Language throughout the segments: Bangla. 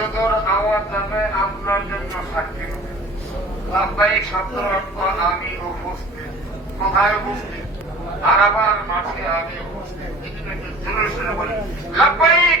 মর্যাদার আওয়াজ যাবে আপনার জন্য সাক্ষী লাভবাহিক সাধারণত আমি উপস্থিত, কোথায় উপস্থিত? আর আরাবার মাঠে আমি উপস্থিত। জোরে বলি লাভবাহিক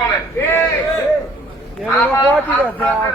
বলেন